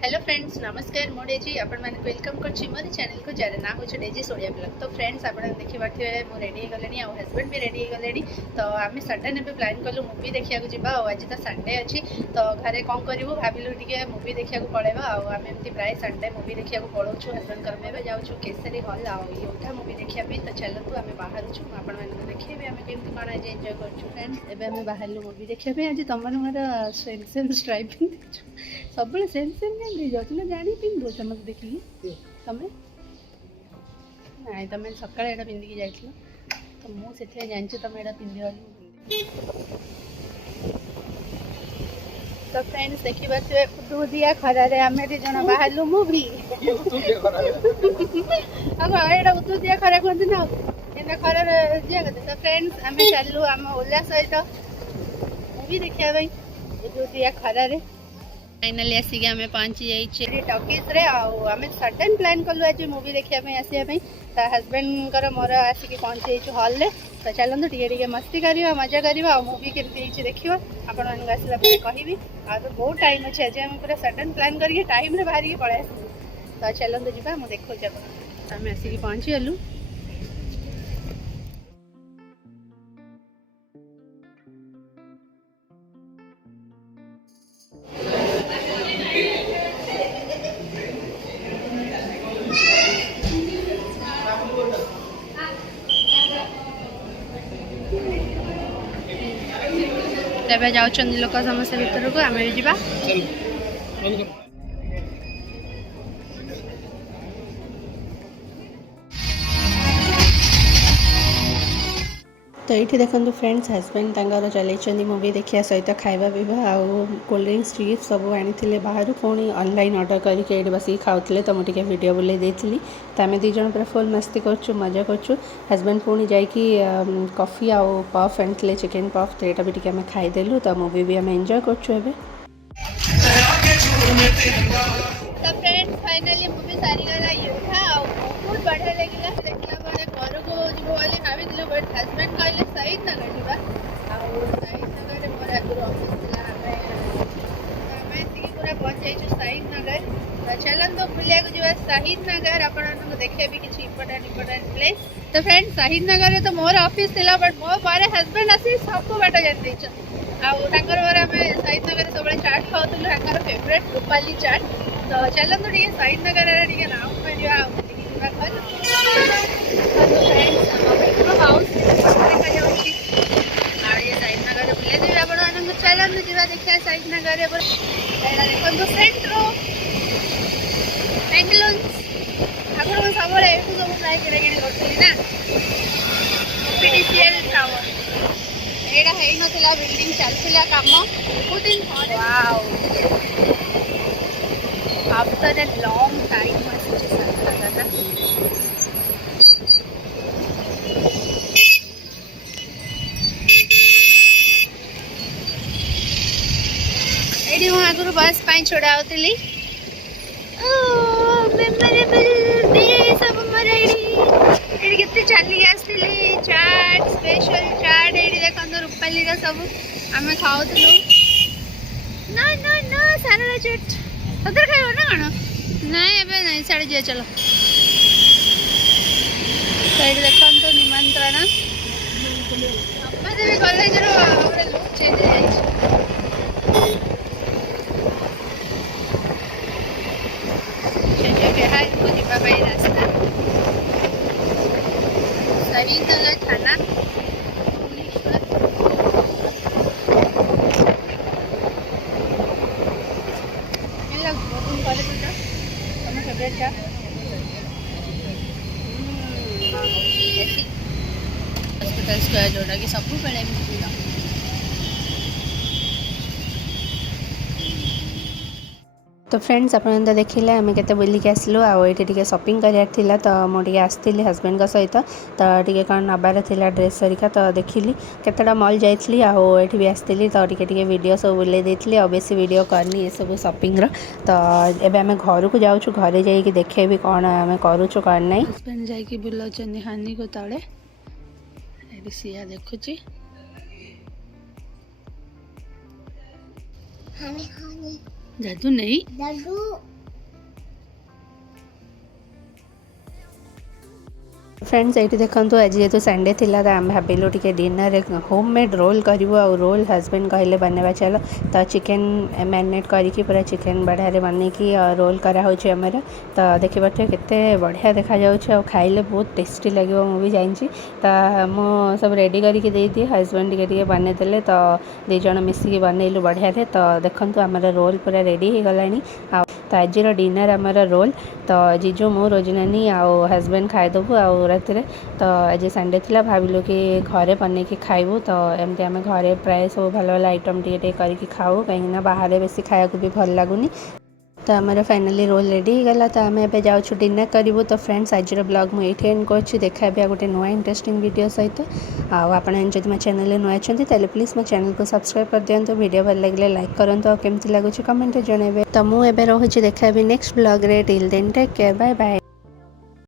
Hello friends नमस्कार मो Daisy आपण मैंने वेलकम करछि मोर चैनल को जार ना हो डेजी सोडिया ब्लॉग। तो फ्रेंड्स आपण देखि पाथे मो रेडी गलेनी आ हस्बैंड भी रेडी गलेनी। तो आमे सडन एबे प्लान कलु मूवी देखिया को जिबा। आज तो संडे अछि तो घरे कोन करिवो भाबिलु टिके मूवी देखिया को पड़ेबा। आ आमे एमती प्राय संडे मूवी देखिया को पळौछु हस्बैंड कर मेबे जाउछु केसरी हॉल आ योद्धा मूवी देखिया पे। तो चलतु आमे बाहर छु आपण मैंने देखिबे आमे केमती कोन आज एन्जॉय करछु। फ्रेंड्स एबे आमे बाहरलु मूवी देखिया पे। आज तमन मोर सेम स्ट्राइपिंग सब सेम सेम ना जानी पिंधो मत देखिए तमें ना तुम सका यहाँ पिंधिकी जाइल तो मुझे जानची तुम यहाँ पिंध। तो फ्रेंड्स देखी पारे उदुदिया खरारे आम दी जन बाहर मूवी यहाँ उदुदिया खरा कहते ना एना खरार दिया कहते। तो फ्रेंड्स आम चलू आम ओला सहित मूवी देखा उदुदिया खरारे। फाइनाली आसिक आम पहुँची जाइए टॉकीज रे। आम सडन प्लान कलु आज मूवी देखापी आसपा हस्बैंड मोर आसिक पहुँची जाइए हॉल रे। तो चलते टे मस्ती करवा मजा करवा मूवी केमती देखा आपण मानक आसला कहबी। आ तो बहुत टाइम अच्छे आज आम पूरा सडन प्लान करके टाइम रे बाहर पलि आस। तो चलते जी मुझे देखा आम आसिक पहुँची गलु। तेबे जाउछन लोक समस्त भीतर को आमे भी जीवा। तो ये देखो फ्रेंड्स हस्बैंड चलते मूवी देखा सहित खाଇବା पीवा आउ कोल्ड ड्रिंक्स चिप्स सब आनी बाहर पुणी ऑनलाइन ऑर्डर करके बस खाऊले। तो मुझे वीडियो बुले देती तो आम दीज पूरा फुल मस्ती करछु मजा करछु। हस्बैंड पुणी जाकि कॉफी आउ पफ आनी चिकेन पफ तो यहाँ भी आम खाईदेलु। तो मूवी भी आम एंजॉय करछु एबे। तो फ्रेंड्स फाइनली मूवी सारी गला योद्धा आ बहुत बढ़िया लगिला। देखला बड़े घर को जीव बोली भाभी बट हस्बैंड कहले शहीद नगर जीवा। शहीद नगर मोर आगुरी ऑफिस थिला आमे पूरा पहुंच शहीद नगर। तो चलन तो बुलिया को जीवा शहीद नगर आपन देखे भी किसी इंपोर्टेंट प्लेस। तो फ्रेंड्स शहीद नगर रे तो मोर ऑफिस थिला बट मो पारे हस्बैंड आसी सब बाट जान देछ। आर आम शहीद नगर सब चाट खाऊलु फेवरेट रूपाली चाट। तो चलते टे शहीद नगर टे नाम करवा हाउस शहीद नगर बुले देवी आपण चलते जा देखा शहीद नगर देखो सेंट्रो बेंगलुरु आप सब एठू सब प्राय किणाकिणी करी ना पीडीसीएल टावर एटा है नथिला बिल्डिंग चलथिला काम बहुत दिन wow after a long time एडी मु आगुरु बस पाई छोड़ाउतली मेमोरेबल डे सब मरेडी केते चली आसली चाट स्पेशल चाट एडी देखो रूपाली सब आम खाऊलु ना ना ना सारा चाट सदर खाइब ना कौन ना एबे नहीं साड़े जा चलो। तो ये देखो निमंत्रण कॉलेज लुक चेंज बिहार को जावाई रास्ता शहीद नगर थाना फेवरेट हॉस्पिटल स्क्वायर जोटा कि सब बेले तो फ्रेंड्स आप देखिले आम के बुलिक आसलु आटे शॉपिंग करार तो मुझे आसती हस्बैंड सहित तो टे कौन नबार ड्रेस सरिका तो देखिली केतटा मॉल जाइली आठ भी आसती तो टे वीडियो सब बुले देती आ बेसी वीडियो करनी ये सब शॉपिंग तो एबे आम घर को जाऊँ घरे जाइए देखे भी कौन आम करुचु कौन ना। हस्बैंड जाकि बुलाऊँ हानि को तले सिया देखुची जादू नहीं फ्रेंड्स ये देखो आज जेहतु संडे थिला तो आम भाविलु टे डिनर होममेड रोल करूँ आ रोल हस्बैंड कहले बनवा चलो तो चिकेन मैरिनेट करके पूरा चिकेन बढ़िया बनईकी रोल कराऊँच आमर तो देखिए केते बढ़िया देखा जाऊँ खाइले बहुत टेस्टी लगे मुझे जानी तो मु सब रेडी करके दिए हस्बैंड टे बनईदे तो दीज मिसिकी बनइलु बढ़िया तो देखो आमर रोल पूरा रेडी हो गला तो आज डिनर आमर रोल तो जीजू मु रोजनानी आउ हस्बैंड खाईदेबू आउ राति तो आज संडे थिला भाविलु कि घरे बन के खाइबू तो एमती आम घरे प्राय सब भल भल आइटम टे करके खाऊ कहीं बाहर बेसी खाया भी भल लगुनि तो आमर फाइनाली रोल रेडी हो गला तो आम ए जाऊँ डिनर करूँ तो फ्रेंड्स आज ब्लॉग मुझे एंड कर देखा गोटे नुआ इंटरेस्टिंग वीडियो सहित आपड़ मो चैनल नुआ अच्छा प्लीज मो चैनल को सब्सक्राइब कर दिखाँ वीडियो भल लगे लाइक करूँ और केमती लगुच कमेंट जनइबे तो मुझे रोचे देखा नेक्स्ट ब्लॉग रे till then take care bye bye.